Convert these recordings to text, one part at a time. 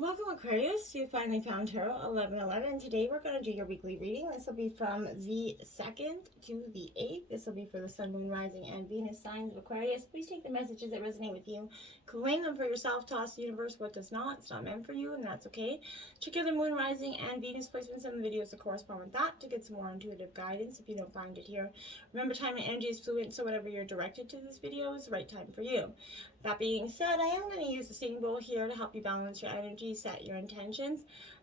Welcome Aquarius, you finally found Tarot 1111. Today we're going to do your weekly reading. This will be from the 2nd to the 8th. This will be for the Sun, Moon, Rising, and Venus signs of Aquarius. Please take the messages that resonate with you, claim them for yourself, toss the universe what does not. It's not meant for you, and that's okay. Check out the Moon, Rising, and Venus placements in the videos that correspond with that to get some more intuitive guidance if you don't find it here. Remember, time and energy is fluid, so whatever you're directed to this video is the right time for you. That being said, I am going to use the singing bowl here to help you balance your energy, set your intentions.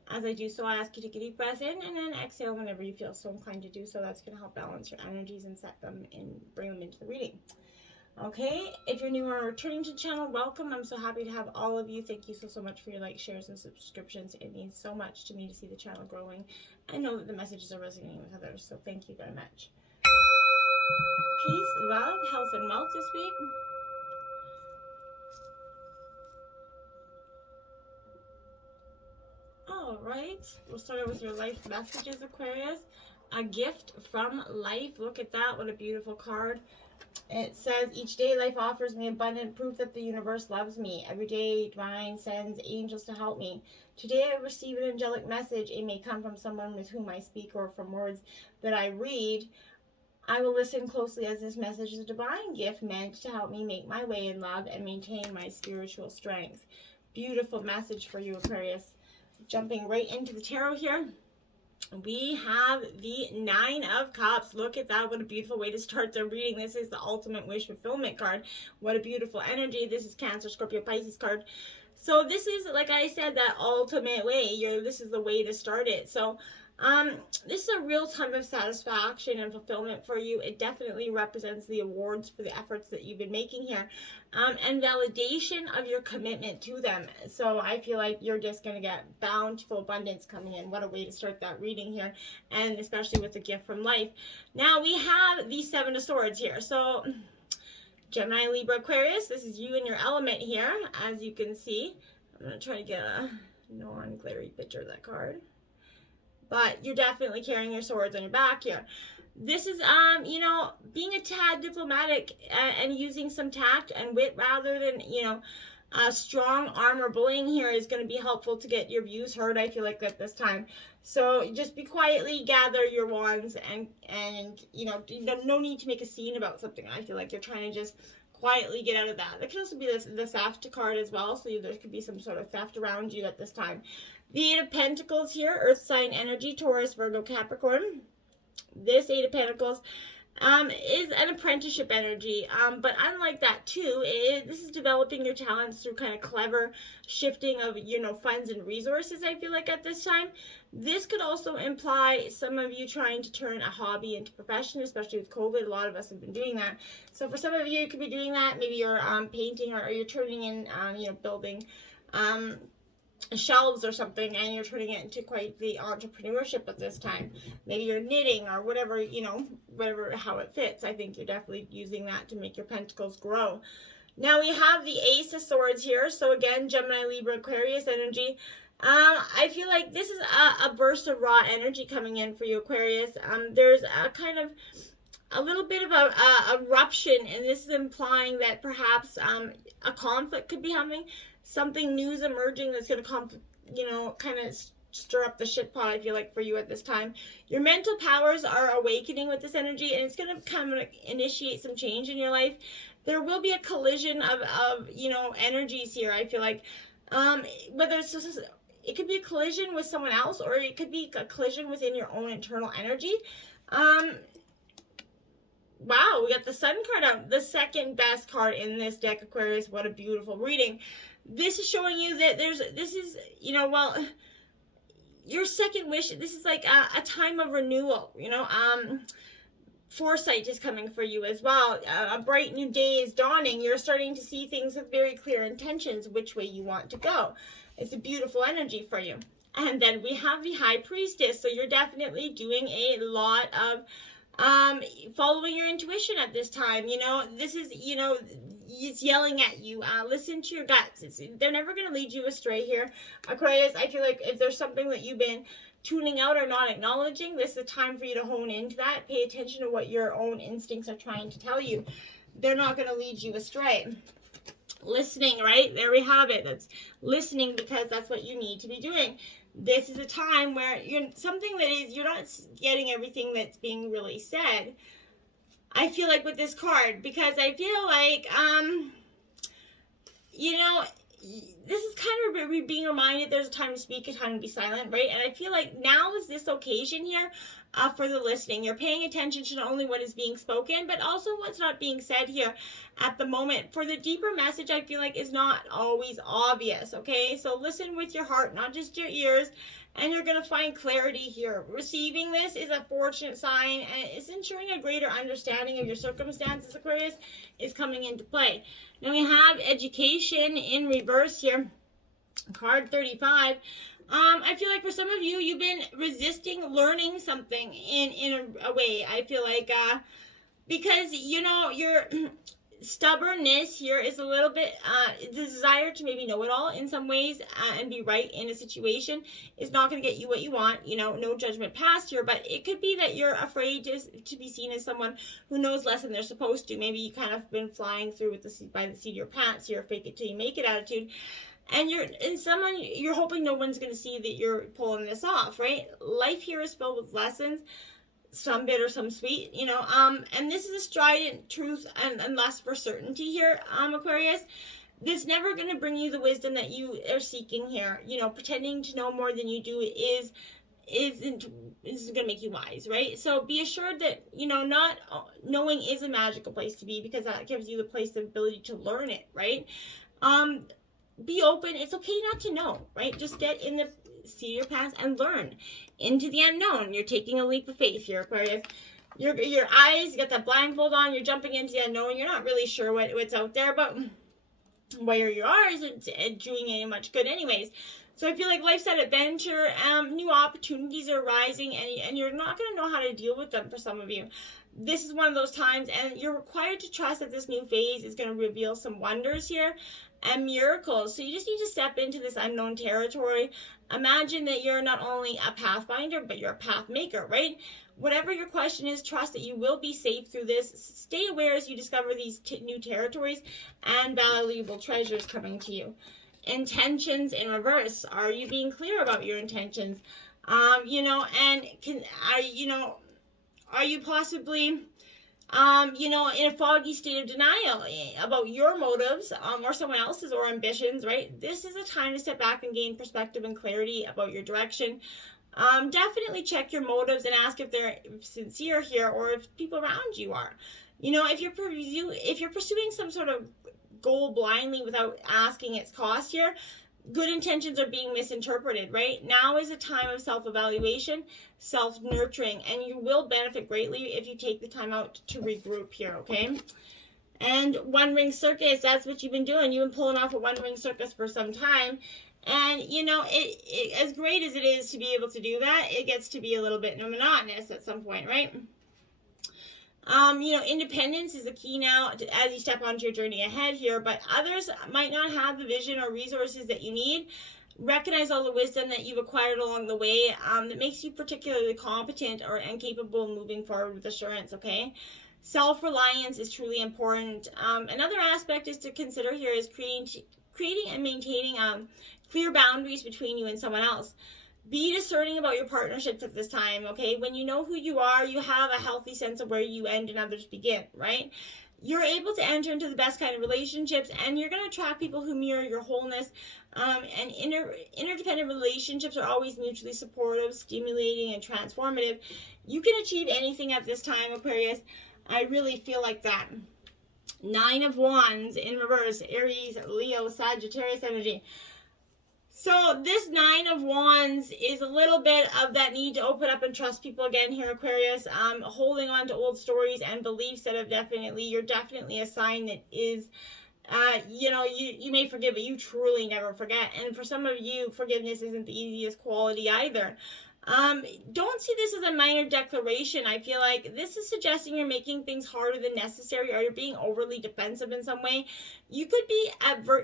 As I do so, I ask you to take a deep breath in and then exhale whenever you feel so inclined to do so. That's going to help balance your energies and set them and bring them into the reading. Okay, if you're new or returning to the channel, welcome. I'm so happy to have all of you. Thank you so much for your likes, shares, and subscriptions. It means so much to me to see the channel growing. I know that the messages are resonating with others, so thank you very much. Peace, love, health, and wealth this week. All right, we'll start out with your life messages, Aquarius. A gift from life. Look at that. What a beautiful card. It says, each day life offers me abundant proof that the universe loves me. Every day divine sends angels to help me. Today I receive an angelic message. It may come from someone with whom I speak or from words that I read. I will listen closely as this message is a divine gift meant to help me make my way in love and maintain my spiritual strength. Beautiful message for you, Aquarius. Jumping right into the tarot here, we have the 9 of Cups. Look at that. What a beautiful way to start the reading. This is the ultimate wish fulfillment card. What a beautiful energy. This is Cancer, Scorpio, Pisces card. So this is, like I said, that ultimate way. This is the way to start it. So this is a real time of satisfaction and fulfillment for you. It definitely represents the awards for the efforts that you've been making here, and validation of your commitment to them. So I feel like you're just going to get bountiful abundance coming in. What a way to start that reading here, and especially with the gift from life. Now we have the 7 of Swords here. So Gemini, Libra, Aquarius, this is you and your element here, as you can see. I'm going to try to get a non-glary picture of that card. But you're definitely carrying your swords on your back here. This is, being a tad diplomatic and using some tact and wit rather than, strong arm or bullying here is going to be helpful to get your views heard, I feel like, at this time. So just be quietly, gather your wands and no need to make a scene about something. I feel like you're trying to just quietly get out of that. There could also be the theft card as well, so there could be some sort of theft around you at this time. The 8 of Pentacles here, Earth sign energy, Taurus, Virgo, Capricorn. This 8 of Pentacles is an apprenticeship energy, but unlike that too, this is developing your talents through kind of clever shifting of, funds and resources, I feel like, at this time. This could also imply some of you trying to turn a hobby into profession, especially with COVID. A lot of us have been doing that. So for some of you, you could be doing that. Maybe you're painting or you're turning in, building shelves or something, and you're turning it into quite the entrepreneurship at this time. Maybe you're knitting or whatever, how it fits. I think you're definitely using that to make your pentacles grow. Now we have the Ace of Swords here. So again, Gemini, Libra, Aquarius energy. I feel like this is a burst of raw energy coming in for you, Aquarius. There's a kind of a little bit of a eruption, and this is implying that perhaps a conflict could be happening. Something new is emerging that's going to, kind of stir up the shit pot, I feel like, for you at this time. Your mental powers are awakening with this energy, and it's going to kind of initiate some change in your life. There will be a collision of energies here, I feel like. Whether it could be a collision with someone else, or it could be a collision within your own internal energy. Wow, we got the Sun card out. The second best card in this deck, Aquarius. What a beautiful reading. This is showing you that your second wish, this is like a time of renewal, foresight is coming for you as well. A bright new day is dawning. You're starting to see things with very clear intentions, which way you want to go. It's a beautiful energy for you. And then we have the High Priestess. So you're definitely doing a lot of following your intuition at this time. This is, it's yelling at you. Listen to your guts. They're never going to lead you astray here, Aquarius. I feel like if there's something that you've been tuning out or not acknowledging, this is a time for you to hone into that. Pay attention to what your own instincts are trying to tell you. They're not going to lead you astray. Listening, right? There we have it. That's listening, because that's what you need to be doing. This is a time where you're not getting everything that's being really said. I feel like with this card, because I feel like, this is kind of being reminded there's a time to speak, a time to be silent, right? And I feel like now is this occasion here for the listening. You're paying attention to not only what is being spoken, but also what's not being said here at the moment. For the deeper message, I feel like is not always obvious, okay? So listen with your heart, not just your ears, and you're going to find clarity here. Receiving this is a fortunate sign, and it's ensuring a greater understanding of your circumstances, Aquarius, is coming into play. Now we have education in reverse here, card 35. I feel like for some of you, you've been resisting learning something in a way. I feel like because, your stubbornness here is a little bit, the desire to maybe know it all in some ways and be right in a situation is not going to get you what you want. No judgment passed here, but it could be that you're afraid to be seen as someone who knows less than they're supposed to. Maybe you kind of been flying through with by the seat of your pants, your fake it till you make it attitude. And you're hoping no one's going to see that you're pulling this off, right? Life here is filled with lessons, some bitter, some sweet, and this is a strident truth and lust for certainty here, Aquarius. This never going to bring you the wisdom that you are seeking here. Pretending to know more than you do isn't going to make you wise, right? So be assured that, not knowing is a magical place to be, because that gives you the place, the ability to learn it, right? Be open. It's okay not to know, right? Just get in the seat of your past and learn into the unknown. You're taking a leap of faith here, Aquarius. Your eyes, you got that blindfold on, you're jumping into the unknown. You're not really sure what's out there, but where you are isn't doing any much good anyways. So I feel like life's an adventure. New opportunities are rising, and you're not going to know how to deal with them for some of you. This is one of those times, and you're required to trust that this new phase is going to reveal some wonders here and miracles. So you just need to step into this unknown territory. Imagine that you're not only a pathfinder, but you're a path maker, right? Whatever your question is, trust that you will be safe through this. Stay aware as you discover these new territories and valuable treasures coming to you. Intentions in reverse. Are you being clear about your intentions? Are you possibly in a foggy state of denial about your motives or someone else's or ambitions, right? This is a time to step back and gain perspective and clarity about your direction. Definitely check your motives and ask if they're sincere here, or if people around you are. If you're pursuing some sort of goal blindly without asking its cost here, good intentions are being misinterpreted, right? Now is a time of self-evaluation, self-nurturing, and you will benefit greatly if you take the time out to regroup here, okay? And one ring circus, that's what you've been doing. You've been pulling off a one ring circus for some time. And, it as great as it is to be able to do that, it gets to be a little bit monotonous at some point, right? Independence is the key now as you step onto your journey ahead here, but others might not have the vision or resources that you need. Recognize all the wisdom that you've acquired along the way that makes you particularly competent and capable of moving forward with assurance, okay? Self-reliance is truly important. Another aspect is to consider here is creating and maintaining clear boundaries between you and someone else. Be discerning about your partnerships at this time, okay? When you know who you are, you have a healthy sense of where you end and others begin, right? You're able to enter into the best kind of relationships, and you're going to attract people who mirror your wholeness. And interdependent relationships are always mutually supportive, stimulating, and transformative. You can achieve anything at this time, Aquarius. I really feel like that. 9 of Wands in reverse, Aries, Leo, Sagittarius energy. So this 9 of Wands is a little bit of that need to open up and trust people again here, Aquarius. Holding on to old stories and beliefs that have you're definitely a sign that is, you may forgive, but you truly never forget. And for some of you, forgiveness isn't the easiest quality either. Don't see this as a minor declaration. I feel like this is suggesting you're making things harder than necessary, or you're being overly defensive in some way. You could be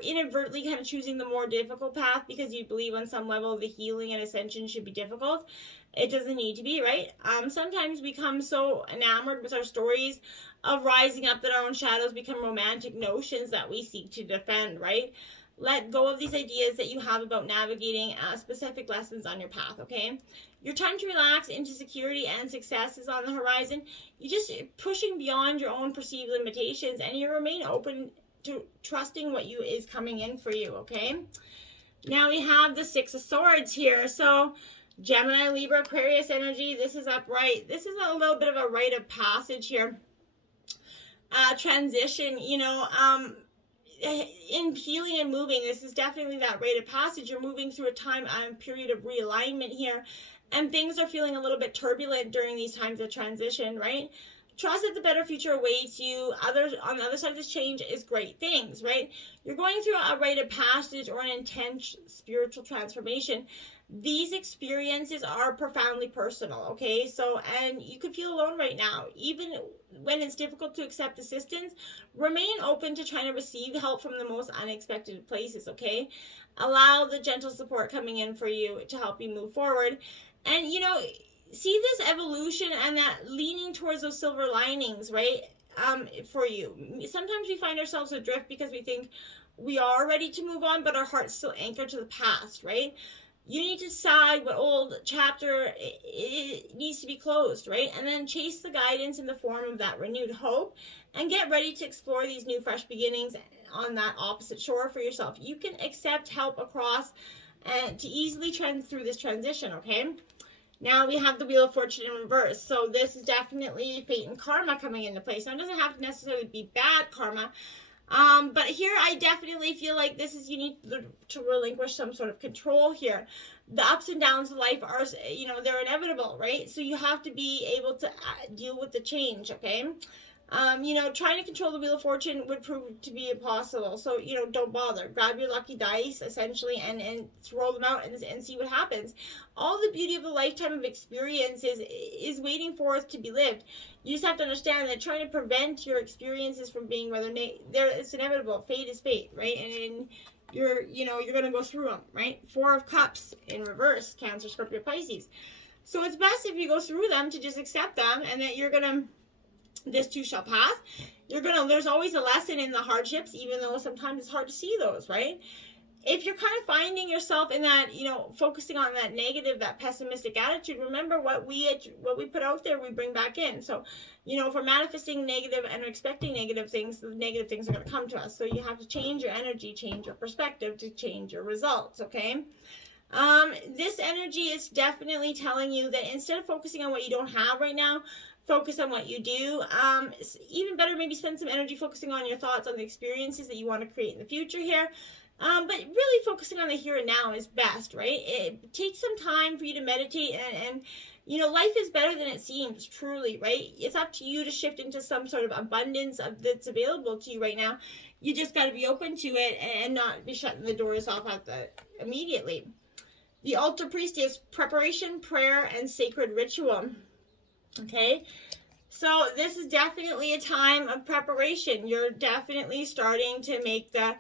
inadvertently kind of choosing the more difficult path because you believe on some level the healing and ascension should be difficult. It doesn't need to be, right? Sometimes we become so enamored with our stories of rising up that our own shadows become romantic notions that we seek to defend, right? Let go of these ideas that you have about navigating specific lessons on your path, okay? Your time to relax into security and success is on the horizon. You're just pushing beyond your own perceived limitations, and you remain open to trusting what is coming in for you, okay? Now we have the Six of Swords here. So Gemini, Libra, Aquarius energy, this is upright. This is a little bit of a rite of passage here. Transition, you know, in healing and moving, this is definitely that rite of passage. You're moving through a period of realignment here, and things are feeling a little bit turbulent during these times of transition, right? Trust that the better future awaits you. On the other side of this change is great things, right? You're going through a rite of passage or an intense spiritual transformation. These experiences are profoundly personal, okay? So, and you could feel alone right now. Even when it's difficult to accept assistance, remain open to trying to receive help from the most unexpected places, okay? Allow the gentle support coming in for you to help you move forward. And, you know, see this evolution and that leaning towards those silver linings, right? For you. Sometimes we find ourselves adrift because we think we are ready to move on, but our heart's still anchored to the past, right? You need to decide what old chapter it needs to be closed, right? And then chase the guidance in the form of that renewed hope and get ready to explore these new fresh beginnings on that opposite shore for yourself. You can accept help across and to easily trend through this transition, okay? Now we have the Wheel of Fortune in reverse. So this is definitely fate and karma coming into place. Now it doesn't have to necessarily be bad karma. But here I definitely feel like this is, you need to relinquish some sort of control here. The ups and downs of life are, you know, they're inevitable, right? So you have to be able to deal with the change, okay? You know, trying to control the Wheel of Fortune would prove to be impossible. So, you know, don't bother. Grab your lucky dice, essentially, and throw them out and see what happens. All the beauty of a lifetime of experiences is waiting for us to be lived. You just have to understand that trying to prevent your experiences from being it's inevitable. Fate is fate, right? And you're going to go through them, right? Four of Cups in reverse, Cancer, Scorpio, Pisces. So it's best if you go through them to just accept them, and that you're going to, this too shall pass. There's always a lesson in the hardships, even though sometimes it's hard to see those, right? If you're kind of finding yourself in that, you know, focusing on that negative, that pessimistic attitude, remember what we put out there, we bring back in. So, you know, if we're manifesting negative and expecting negative things, the negative things are going to come to us. So you have to change your energy, change your perspective to change your results, okay? This energy is definitely telling you that instead of focusing on what you don't have right now, focus on what you do. Even better, maybe spend some energy focusing on your thoughts on the experiences that you want to create in the future here. But really focusing on the here and now is best, right? It takes some time for you to meditate and you know, life is better than it seems, truly, right? It's up to you to shift into some sort of abundance that's available to you right now. You just got to be open to it and not be shutting the doors off immediately. The Altar Priestess, preparation, prayer, and sacred ritual. Okay, so this is definitely a time of preparation. You're definitely starting to make the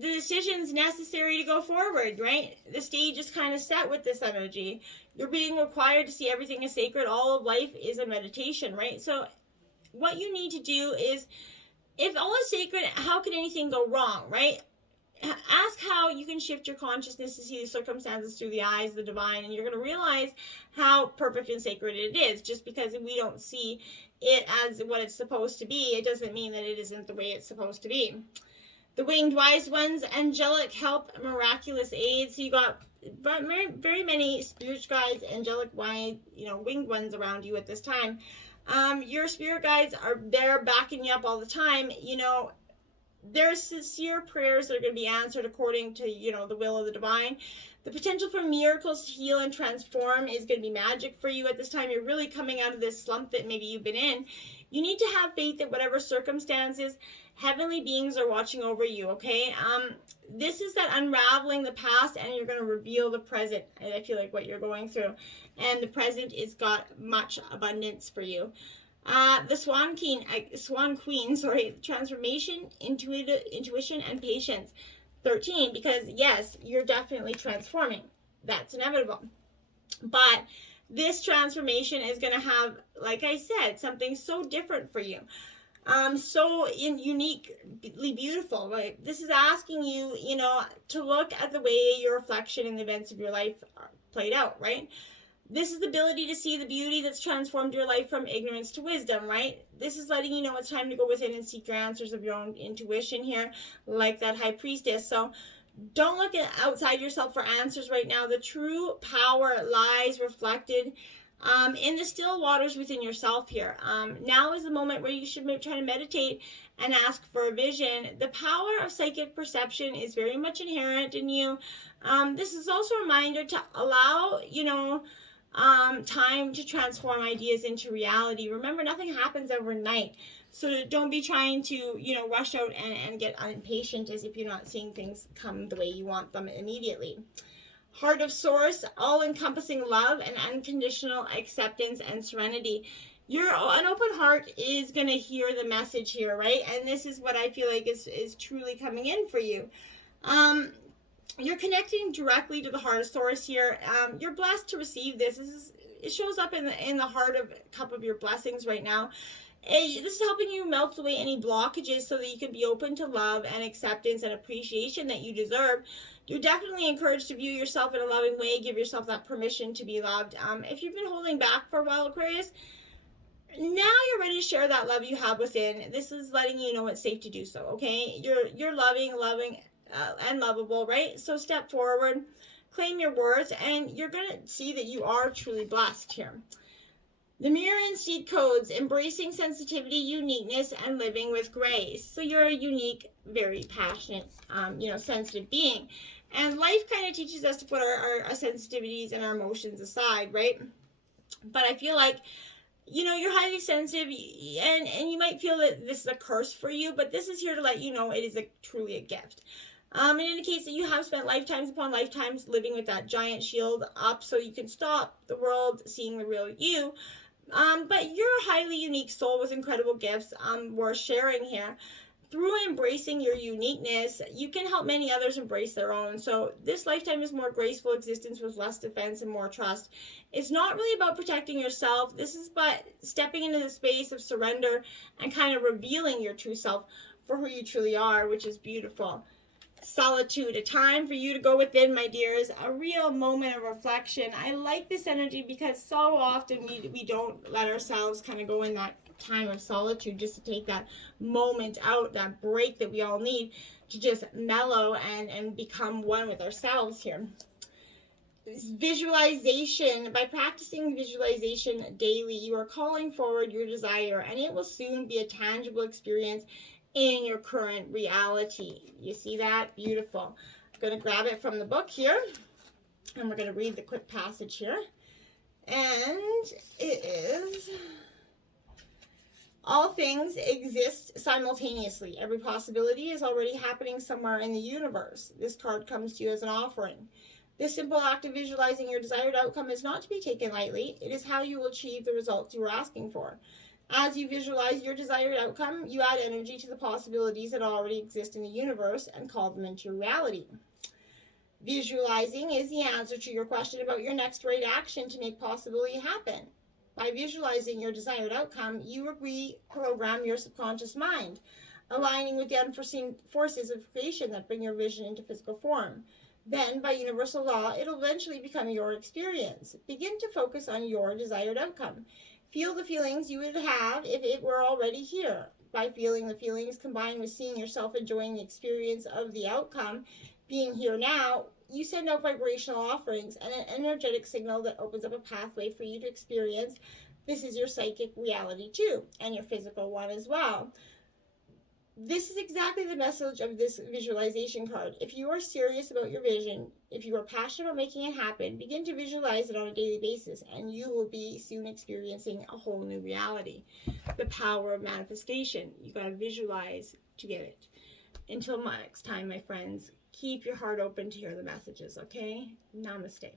decisions necessary to go forward, right? The stage is kind of set with this energy. You're being required to see everything as sacred. All of life is a meditation, right? So what you need to do is, if all is sacred, how can anything go wrong, right? Ask how you can shift your consciousness to see the circumstances through the eyes of the divine, and you're going to realize how perfect and sacred it is. Just because we don't see it as what it's supposed to be, it doesn't mean that it isn't the way it's supposed to be. The Winged Wise Ones, angelic help, miraculous aid. So you got very, very many spirit guides, angelic winged ones around you at this time. Your spirit guides are there backing you up all the time. You know, there's sincere prayers that are going to be answered according to, you know, the will of the divine. The potential for miracles to heal and transform is going to be magic for you at this time. You're really coming out of this slump that maybe you've been in. You need to have faith that whatever circumstances, heavenly beings are watching over you, okay? This is that unraveling the past, and you're going to reveal the present. And I feel like what you're going through. And the present is got much abundance for you. The Swan Queen, transformation, intuition, and patience. 13, because yes, you're definitely transforming. That's inevitable. But this transformation is going to have, like I said, something so different for you. So uniquely beautiful, right? This is asking you, to look at the way your reflection in the events of your life are played out, right? This is the ability to see the beauty that's transformed your life from ignorance to wisdom, right? This is letting you know it's time to go within and seek your answers of your own intuition here, like that high priestess. So don't look outside yourself for answers right now. The true power lies reflected in the still waters within yourself here. Now is the moment where you should try to meditate and ask for a vision. The power of psychic perception is very much inherent in you. This is also a reminder to allow, time to transform ideas into reality. Remember, nothing happens overnight. So don't be trying to, rush out and get impatient as if you're not seeing things come the way you want them immediately. Heart of Source, all-encompassing love and unconditional acceptance and serenity. An open heart is going to hear the message here, right? And this is what I feel like is truly coming in for you. You're connecting directly to the Heart of Source here. You're blessed to receive this. It shows up in the heart of cup of your blessings right now. This is helping you melt away any blockages so that you can be open to love and acceptance and appreciation that you deserve. You're definitely encouraged to view yourself in a loving way. Give yourself that permission to be loved. If you've been holding back for a while, Aquarius, now you're ready to share that love you have within. This is letting you know it's safe to do so, okay? You're loving, and lovable, right? So step forward, claim your worth, and you're going to see that you are truly blessed here. The Mirror and Seed Codes, embracing sensitivity, uniqueness, and living with grace. So you're a unique, very passionate, sensitive being. And life kind of teaches us to put our sensitivities and our emotions aside, right? But I feel like, you're highly sensitive, and you might feel that this is a curse for you, but this is here to let you know it is truly a gift. It indicates that you have spent lifetimes upon lifetimes living with that giant shield up so you can stop the world seeing the real you. But you're a highly unique soul with incredible gifts worth sharing here. Through embracing your uniqueness, you can help many others embrace their own. So this lifetime is more graceful existence with less defense and more trust. It's not really about protecting yourself. This is about stepping into the space of surrender and kind of revealing your true self for who you truly are, which is beautiful. Solitude, a time for you to go within, my dears, a real moment of reflection. I like this energy because so often we don't let ourselves kind of go in that time of solitude just to take that moment out, that break that we all need to just mellow and become one with ourselves here. Visualization. By practicing visualization daily, you are calling forward your desire, and it will soon be a tangible experience in your current reality. You see that? Beautiful. I'm going to grab it from the book here, and we're going to read the quick passage here. And it is, all things exist simultaneously. Every possibility is already happening somewhere in the universe. This card comes to you as an offering. This simple act of visualizing your desired outcome is not to be taken lightly. It is how you will achieve the results you are asking for. As you visualize your desired outcome, you add energy to the possibilities that already exist in the universe and call them into reality. Visualizing is the answer to your question about your next right action to make possibility happen. By visualizing your desired outcome, you reprogram your subconscious mind, aligning with the unforeseen forces of creation that bring your vision into physical form. Then, by universal law, it'll eventually become your experience. Begin to focus on your desired outcome. Feel the feelings you would have if it were already here. By feeling the feelings combined with seeing yourself enjoying the experience of the outcome being here now, you send out vibrational offerings and an energetic signal that opens up a pathway for you to experience. This is your psychic reality too, and your physical one as well. this is exactly the message of this visualization card. If you are serious about your vision, if you are passionate about making it happen, begin to visualize it on a daily basis, and you will be soon experiencing a whole new reality. The power of manifestation. You got to visualize to get it. Until next time, my friends, keep your heart open to hear the messages, okay? Namaste.